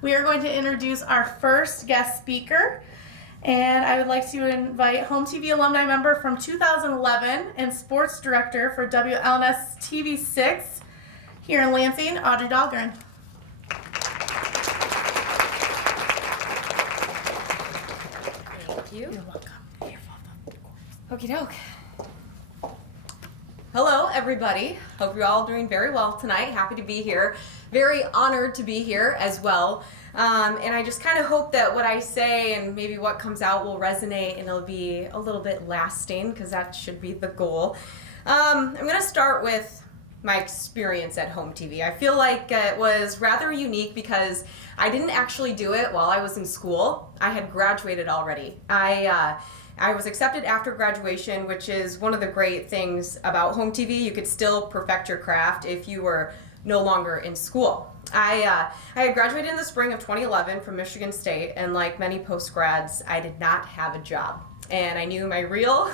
We are going to introduce our first guest speaker, and I would like to invite HOMTV Alumni Member from 2011 and Sports Director for WLNS-TV 6 here in Lansing, Audrey Dahlgren. Thank you. You're welcome. Okie doke. Hello, everybody. Hope you're all doing very well tonight. Happy to be here. Very honored to be here as well. And I just kind of hope that what I say and maybe what comes out will resonate and it'll be a little bit lasting, because that should be the goal. I'm going to start with my experience at HOMTV. I feel like it was rather unique because I didn't actually do it while I was in school. I had graduated already. I was accepted after graduation, which is one of the great things about HOMTV. You could still perfect your craft if you were no longer in school. I had graduated in the spring of 2011 from Michigan State, and like many post-grads, I did not have a job. And I knew my reel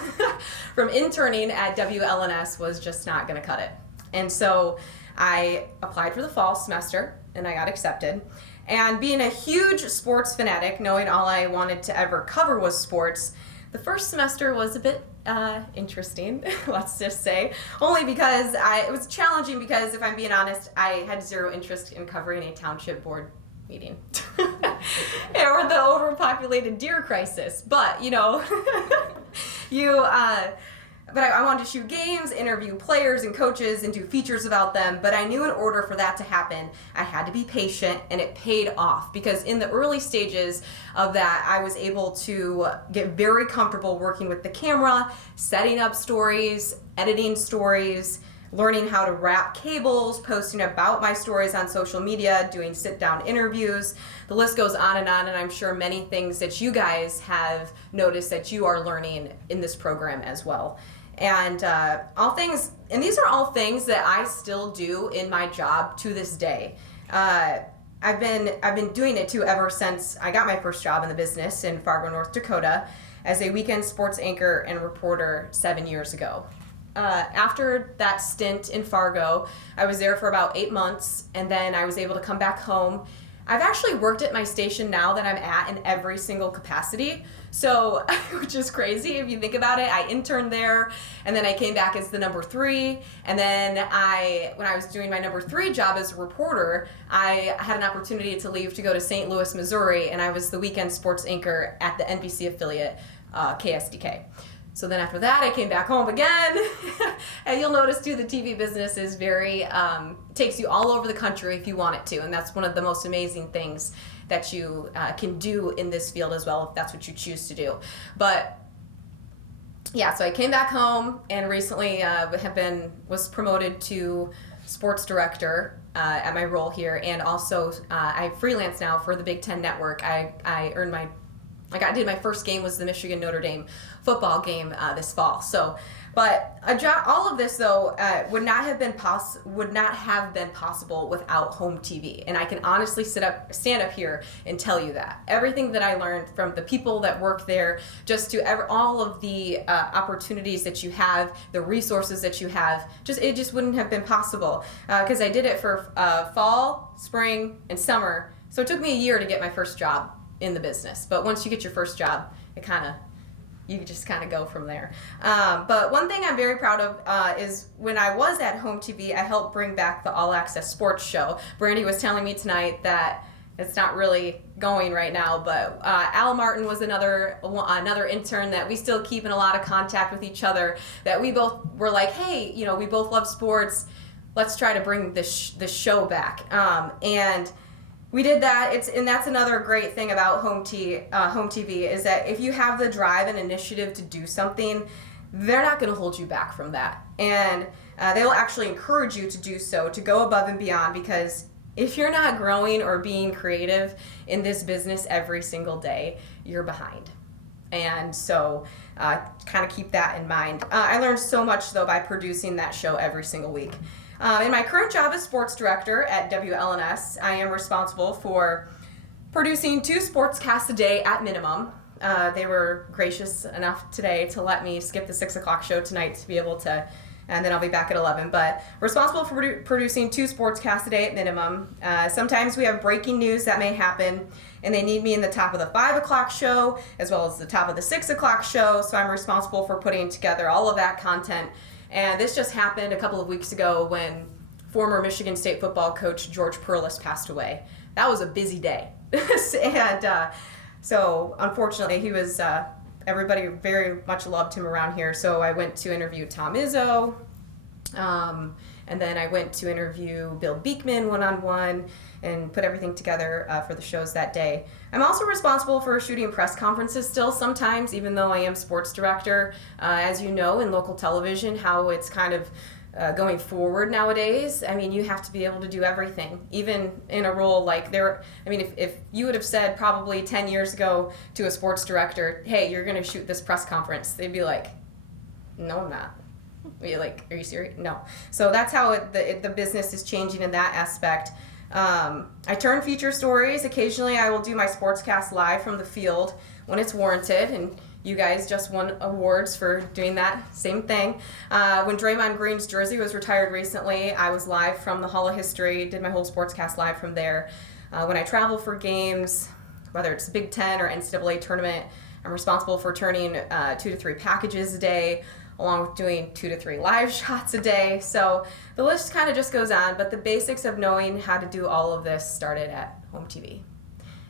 from interning at WLNS was just not going to cut it. And so I applied for the fall semester, and I got accepted. And being a huge sports fanatic, knowing all I wanted to ever cover was sports, the first semester was a bit interesting, let's just say, only because it was challenging because, if I'm being honest, I had zero interest in covering a township board meeting or the overpopulated deer crisis. But, you know, But I wanted to shoot games, interview players and coaches, and do features about them. But I knew in order for that to happen, I had to be patient, and it paid off. Because in the early stages of that, I was able to get very comfortable working with the camera, setting up stories, editing stories, learning how to wrap cables, posting about my stories on social media, doing sit-down interviews. The list goes on, and I'm sure many things that you guys have noticed that you are learning in this program as well. And these are all things that I still do in my job to this day. I've been doing it too ever since I got my first job in the business in Fargo, North Dakota, as a weekend sports anchor and reporter 7 years ago. After that stint in Fargo, I was there for about 8 months, and then I was able to come back home. I've actually worked at my station now that I'm at in every single capacity, so which is crazy if you think about it. I interned there, and then I came back as the number 3, and then when I was doing my number 3 job as a reporter, I had an opportunity to leave to go to St. Louis, Missouri, and I was the weekend sports anchor at the NBC affiliate KSDK. So then after that, I came back home again, and you'll notice too, the TV business is very, takes you all over the country if you want it to, and that's one of the most amazing things that you can do in this field as well, if that's what you choose to do. But yeah, so I came back home, and recently was promoted to sports director at my role here, and also I freelance now for the Big Ten Network. Did my first game was the Michigan Notre Dame football game this fall. So, but all of this though would not have been possible without HOMTV. And I can honestly stand up here and tell you that everything that I learned from the people that work there, just to all of the opportunities that you have, the resources that you have, it just wouldn't have been possible because I did it for fall, spring, and summer. So it took me a year to get my first job in the business. But once you get your first job, you just kind of go from there. But one thing I'm very proud of is when I was at HOMTV, I helped bring back the All Access Sports Show. Brandy was telling me tonight that it's not really going right now, but Al Martin was another intern that we still keep in a lot of contact with each other, that we both were like, hey, we both love sports. Let's try to bring this show back. And we did that. And that's another great thing about HOMTV is that if you have the drive and initiative to do something, they're not going to hold you back from that. And they will actually encourage you to do so, to go above and beyond, because if you're not growing or being creative in this business every single day, you're behind. And so kind of keep that in mind. I learned so much, though, by producing that show every single week. In my current job as sports director at WLNS, I am responsible for producing 2 sportscasts a day at minimum. They were gracious enough today to let me skip the 6 o'clock show tonight to be able to and then I'll be back at 11. But responsible for producing 2 sportscasts a day at minimum. Sometimes we have breaking news that may happen, and they need me in the top of the 5 o'clock show as well as the top of the 6 o'clock show, so I'm responsible for putting together all of that content. And this just happened a couple of weeks ago when former Michigan State football coach George Perlis passed away. That was a busy day. And so unfortunately he was, everybody very much loved him around here, so I went to interview Tom Izzo, and then I went to interview Bill Beekman one-on-one and put everything together for the shows that day. I'm also responsible for shooting press conferences still sometimes, even though I am sports director. As you know, in local television, how it's kind of going forward nowadays, I mean, you have to be able to do everything, even in a role like there. I mean, if you would have said probably 10 years ago to a sports director, hey, you're going to shoot this press conference, they'd be like, no, I'm not. Be like, are you serious? No. So that's how the business is changing in that aspect. I turn feature stories. Occasionally I will do my sportscast live from the field when it's warranted, and you guys just won awards for doing that same thing. When Draymond Green's jersey was retired recently, I was live from the Hall of History, did my whole sportscast live from there. When I travel for games, whether it's Big Ten or NCAA tournament, I'm responsible for turning 2 to 3 packages a day, along with doing 2 to 3 live shots a day. So the list kind of just goes on, but the basics of knowing how to do all of this started at HOMTV.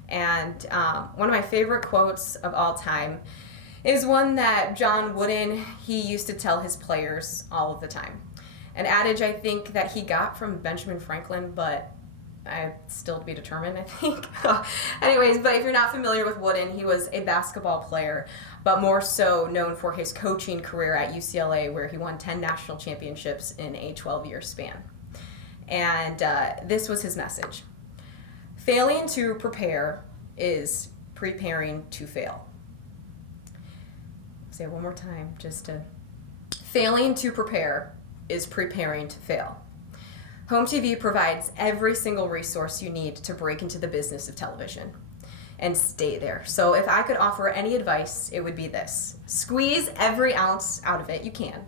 And one of my favorite quotes of all time is one that John Wooden, he used to tell his players all of the time. An adage I think that he got from Benjamin Franklin, but still to be determined, I think. Anyways, but if you're not familiar with Wooden, he was a basketball player, but more so known for his coaching career at UCLA, where he won 10 national championships in a 12-year span. And this was his message. Failing to prepare is preparing to fail. Say it one more time, failing to prepare is preparing to fail. HOMTV provides every single resource you need to break into the business of television and stay there. So if I could offer any advice, it would be this. Squeeze every ounce out of it you can,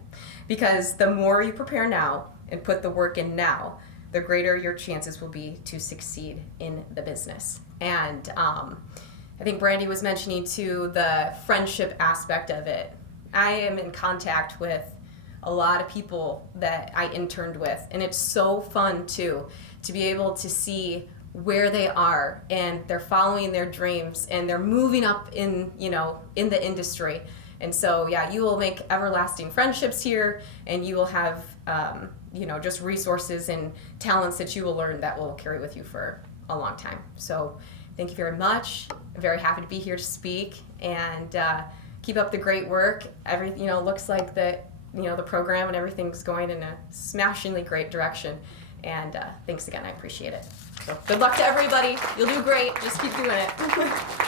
because the more you prepare now and put the work in now, the greater your chances will be to succeed in the business. And I think Brandy was mentioning too the friendship aspect of it. I am in contact with a lot of people that I interned with, and it's so fun too to be able to see where they are, and they're following their dreams, and they're moving up in the industry. And so yeah, you will make everlasting friendships here, and you will have just resources and talents that you will learn that will carry with you for a long time. So thank you very much. I'm very happy to be here to speak, and keep up the great work. Looks like the program and everything's going in a smashingly great direction. And thanks again, I appreciate it. So good luck to everybody. You'll do great. Just keep doing it.